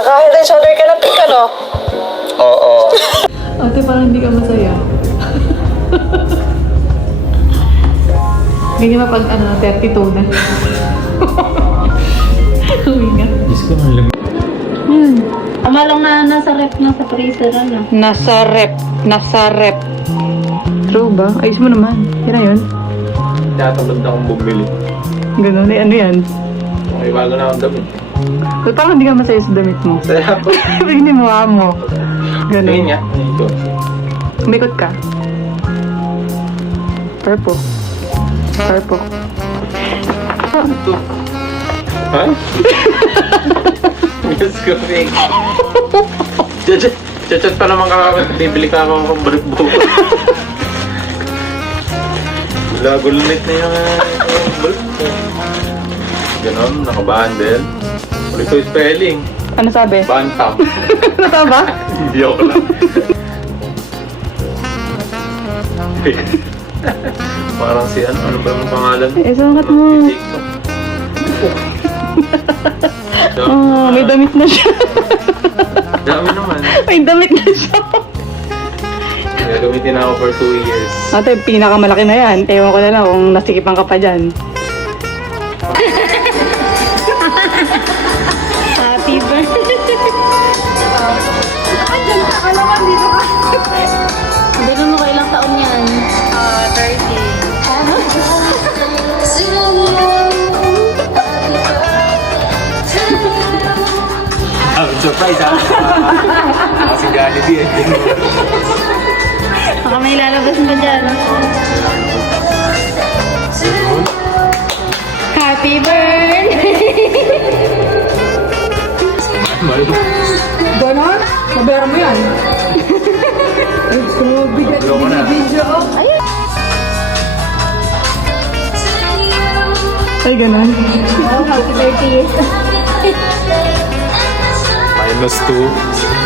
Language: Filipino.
Naka-head and shoulder ka na pink, ano? Oo. Ate, parang hindi ka masaya. Ganyan ba pag 32 na? Uwi nga. Diyos ko, ang lamig. Amalong na nasa rep na sa freezer, ano? Nasa rep. True ba? Ayos mo naman. Tira yun. Tatagod na akong bumili. Ganun. Ano yan? May bago na akong damit. Ba't parang hindi ka masaya sa damit mo? Saya ako. Hindi mo mo. Tingin Ganun. niya. Ito. Umikot ka. Purple. Ito. Ha? Diyos ko, Pink. Chat pa naman bibili ka ako ng balik buko. Gulit na yung balik ko. Ganon, nakabundle. Ulit ko yung spelling. Ano sabi? Bantam. Totoo ba? Hindi ako lang. Parang si ano ba yung pangalan? Eh, sangat mo. May damit na siya. Dami naman. May damit na siya. Gagamitin ako for 2 years. Ate, pinakamalaki na yan. Ewan ko na lang kung nasikipan ka pa dyan. Happy birthday! Hindi mo kailang taon yan? 30. Surprise ha? Kasi Jollibee eh. Baka may lalabas mo dyan. Happy birthday! Ganon? Mabayaran mo yan. Ay, bigat Ayoko na. video. Ay, ganon. Oh, happy birthday! -2.